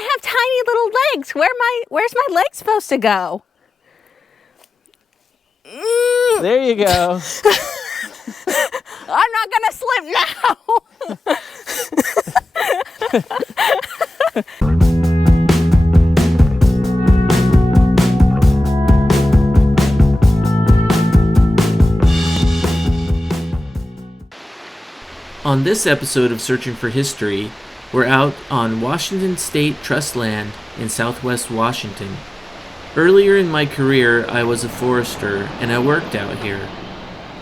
have tiny little legs. Where's my leg supposed to go? There you go. I'm not gonna slip now. On this episode of Searching for History, we're out on Washington State Trust land in southwest Washington. Earlier in my career, I was a forester and I worked out here.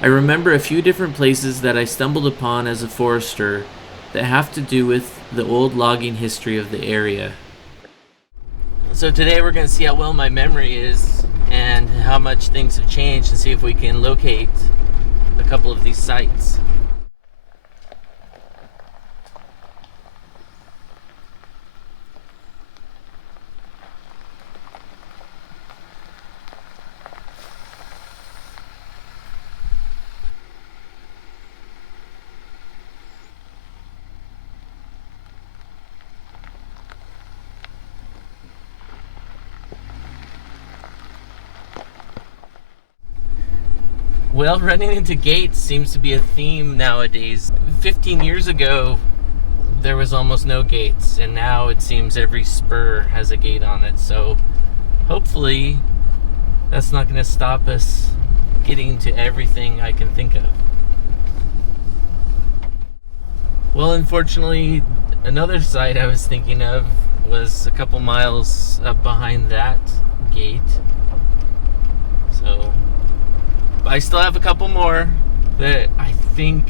I remember a few different places that I stumbled upon as a forester that have to do with the old logging history of the area. So today we're going to see how well my memory is and how much things have changed and see if we can locate a couple of these sites. Well, running into gates seems to be a theme nowadays. 15 years ago, there was almost no gates, and now it seems every spur has a gate on it. So hopefully that's not going to stop us getting to everything I can think of. Well, unfortunately, another site I was thinking of was a couple miles up behind that gate. So I still have a couple more that I think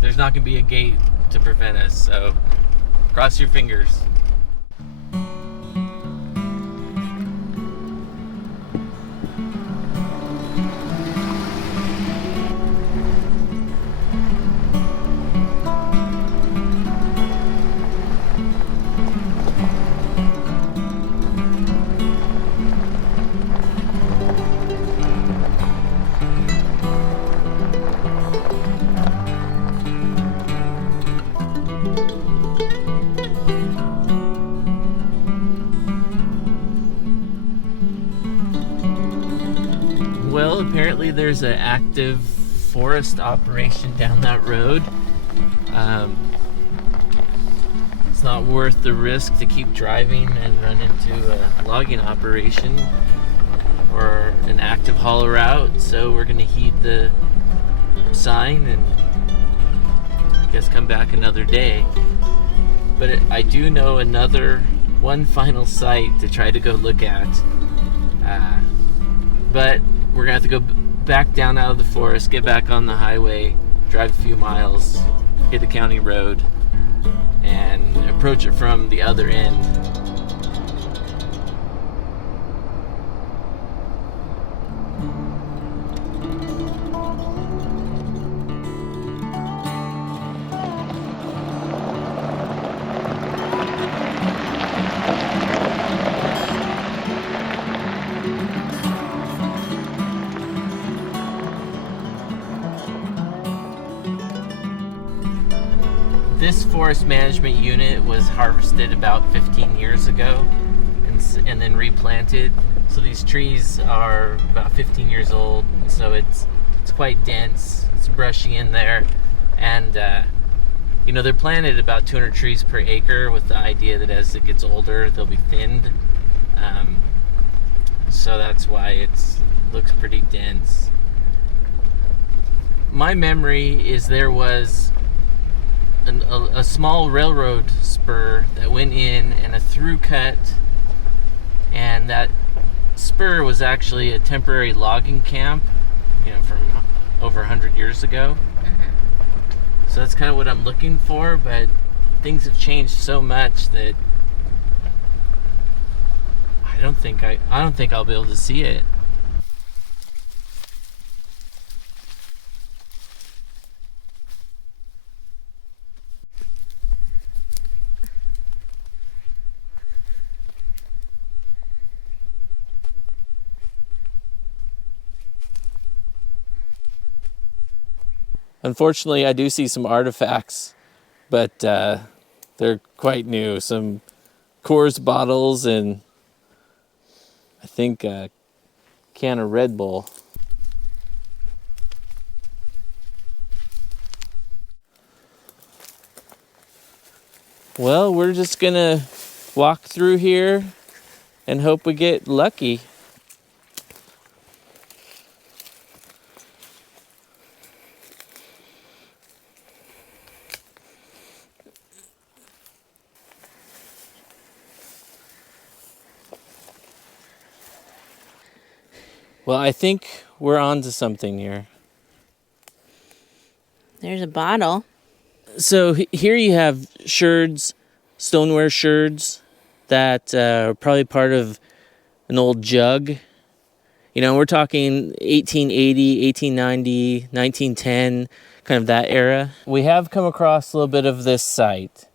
there's not going to be a gate to prevent us, so cross your fingers. Well, apparently there's an active forest operation down that road. It's not worth the risk to keep driving and run into a logging operation or an active haul route, so we're going to heed the sign and I guess come back another day. But I do know one final site to try to go look at. But we're going to have to go back down out of the forest, get back on the highway, drive a few miles, hit the county road, and approach it from the other end. This forest management unit was harvested about 15 years ago and then replanted. So these trees are about 15 years old, so it's quite dense, it's brushy in there, and they're planted about 200 trees per acre with the idea that as it gets older they'll be thinned. So that's why it looks pretty dense. My memory is there was a small railroad spur that went in and a through cut, and that spur was actually a temporary logging camp, from over 100 years ago. Mm-hmm. So that's kind of what I'm looking for, but things have changed so much that I don't think I'll be able to see it. Unfortunately, I do see some artifacts, but they're quite new. Some Coors bottles and I think a can of Red Bull. Well, we're just gonna walk through here and hope we get lucky. Well, I think we're on to something here. There's a bottle. So here you have sherds, stoneware sherds that are probably part of an old jug. You know, we're talking 1880, 1890, 1910, kind of that era. We have come across a little bit of this site,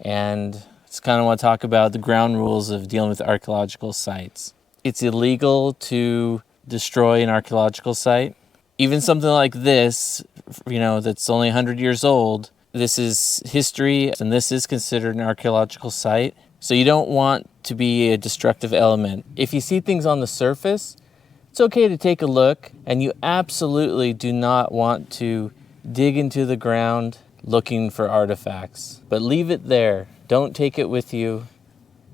and just kind of want to talk about the ground rules of dealing with archaeological sites. It's illegal to destroy an archaeological site. Even something like this, you know, that's only 100 years old, this is history, and this is considered an archaeological site. So you don't want to be a destructive element. If you see things on the surface, it's okay to take a look, and you absolutely do not want to dig into the ground looking for artifacts. But leave it there. Don't take it with you.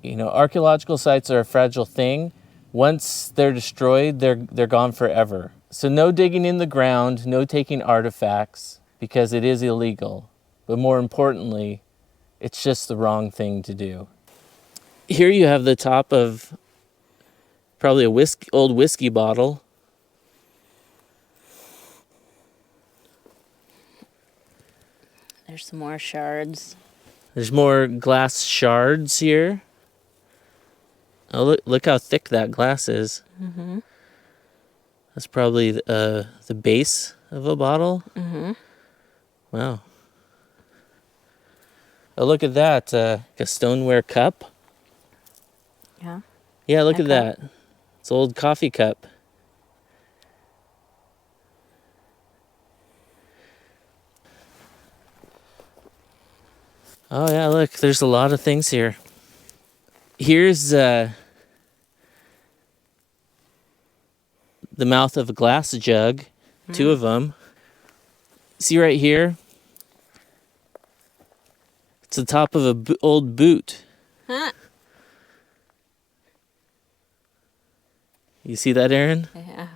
You know, archaeological sites are a fragile thing. Once they're destroyed, they're gone forever. So no digging in the ground, no taking artifacts, because it is illegal. But more importantly, it's just the wrong thing to do. Here you have the top of probably a old whiskey bottle. There's some more shards. There's more glass shards here. Oh, look how thick that glass is. Mm-hmm. That's probably the base of a bottle. Mm-hmm. Wow. Oh, look at that. A stoneware cup. Yeah. Yeah, look That at that. It's an old coffee cup. Oh, yeah, look. There's a lot of things here. Here's the mouth of a glass jug. Two of them. See right here? It's the top of a old boot. Huh. You see that, Erin? Yeah.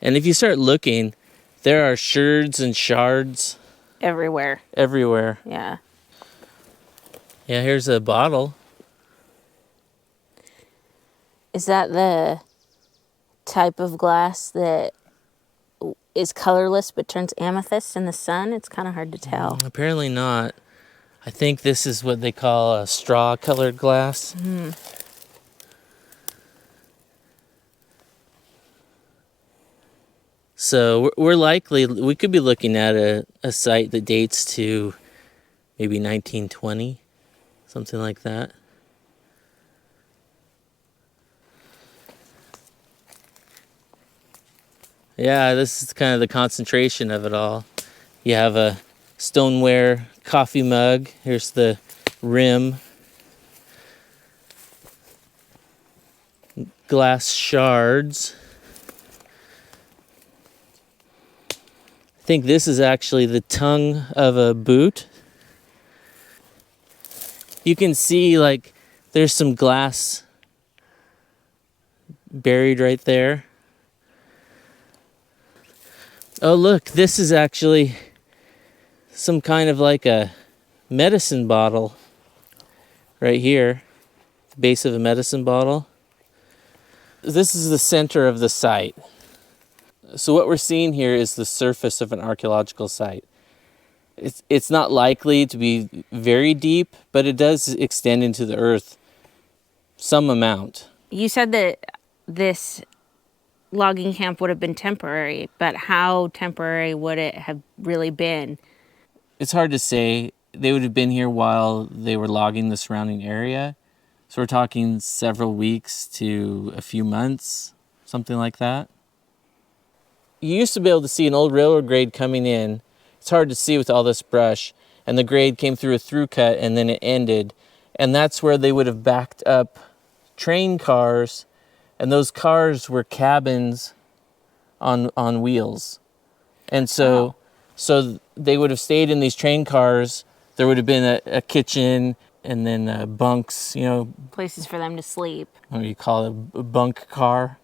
And if you start looking, there are sherds and shards Everywhere. everywhere. Yeah. Yeah, here's a bottle. Is that the type of glass that is colorless but turns amethyst in the sun? It's kind of hard to tell. Apparently not. I think this is what they call a straw-colored glass. Mm. So we could be looking at a site that dates to maybe 1920, something like that. Yeah, this is kind of the concentration of it all. You have a stoneware coffee mug. Here's the rim. Glass shards. I think this is actually the tongue of a boot. You can see like there's some glass buried right there. Oh, look, this is actually some kind of like a medicine bottle right here. Base of a medicine bottle. This is the center of the site. So what we're seeing here is the surface of an archaeological site. It's not likely to be very deep, but it does extend into the earth some amount. You said that this logging camp would have been temporary, but how temporary would it have really been? It's hard to say. They would have been here while they were logging the surrounding area. So we're talking several weeks to a few months, something like that. You used to be able to see an old railroad grade coming in. It's hard to see with all this brush. And the grade came through a through cut and then it ended. And that's where they would have backed up train cars, and those cars were cabins on wheels. And so they would have stayed in these train cars. There would have been a kitchen, and then bunks, Places for them to sleep. what do you call it, a bunk car.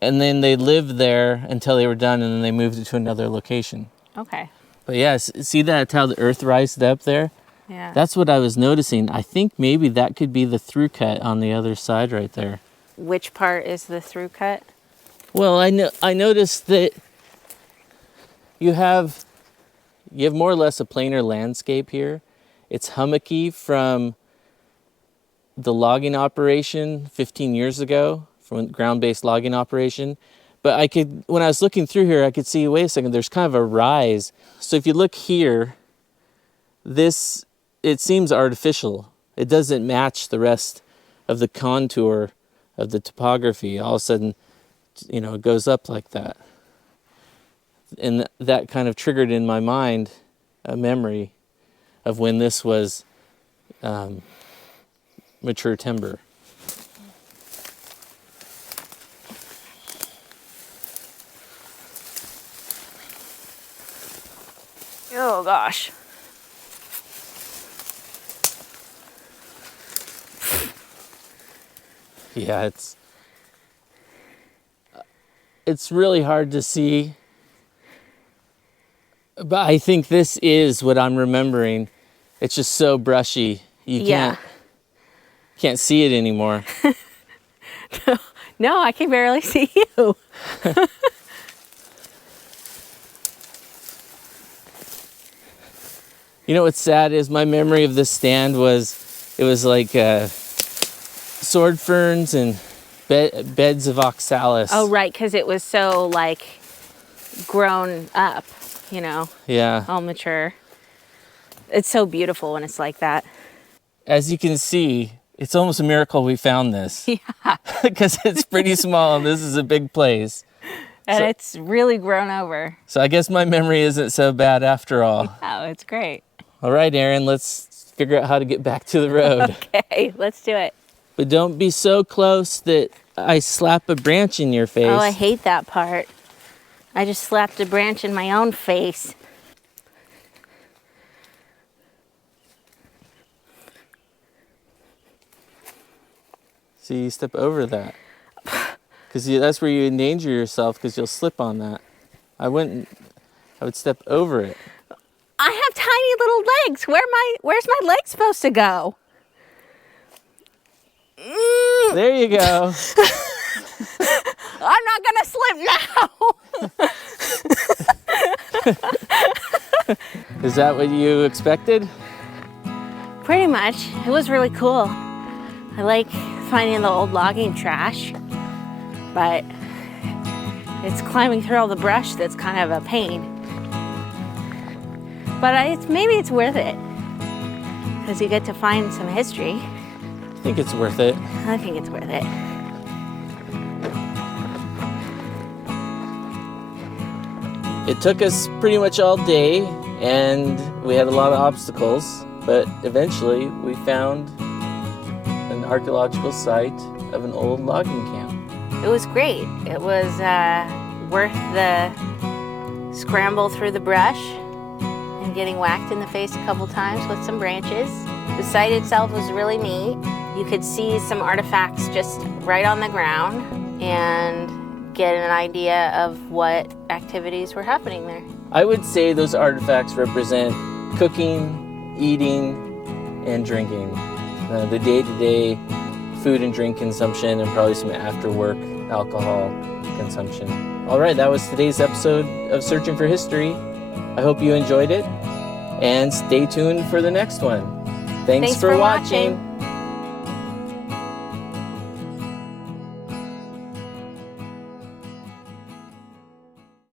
And then they lived there until they were done, and then they moved it to another location. Okay. But yeah, see that's how the earth rised up there? Yeah. That's what I was noticing. I think maybe that could be the through cut on the other side right there. Which part is the through cut? Well, I noticed that you have more or less a planar landscape here. It's hummocky from the logging operation 15 years ago, from ground-based logging operation. But when I was looking through here, I could see, wait a second, there's kind of a rise. So if you look here, it seems artificial. It doesn't match the rest of the contour of the topography. All of a sudden, it goes up like that. And that kind of triggered in my mind a memory of when this was mature timber. Oh gosh. Yeah, it's really hard to see, but I think this is what I'm remembering. It's just so brushy. You can't see it anymore. No, I can barely see you. You know what's sad is my memory of this stand was like sword ferns and beds of oxalis. Oh, right, because it was so grown up, Yeah. all mature. It's so beautiful when it's like that. As you can see, it's almost a miracle we found this. Yeah. Because it's pretty small and this is a big place. And it's really grown over. So I guess my memory isn't so bad after all. Oh, it's great. All right, Erin, let's figure out how to get back to the road. Okay, let's do it. But don't be so close that I slap a branch in your face. Oh, I hate that part. I just slapped a branch in my own face. So you step over that. Because that's where you endanger yourself, because you'll slip on that. I would step over it. I have tiny little legs. Where's my leg supposed to go? There you go. I'm not gonna slip now. Is that what you expected? Pretty much. It was really cool. I like finding the old logging trash, but it's climbing through all the brush that's kind of a pain. But maybe it's worth it, because you get to find some history. I think it's worth it. I think it's worth it. It took us pretty much all day, and we had a lot of obstacles, but eventually we found an archaeological site of an old logging camp. It was great. It was worth the scramble through the brush and getting whacked in the face a couple times with some branches. The site itself was really neat. You could see some artifacts just right on the ground and get an idea of what activities were happening there. I would say those artifacts represent cooking, eating, and drinking. The day-to-day food and drink consumption, and probably some after-work alcohol consumption. All right, that was today's episode of Searching for History. I hope you enjoyed it, and stay tuned for the next one. Thanks for watching.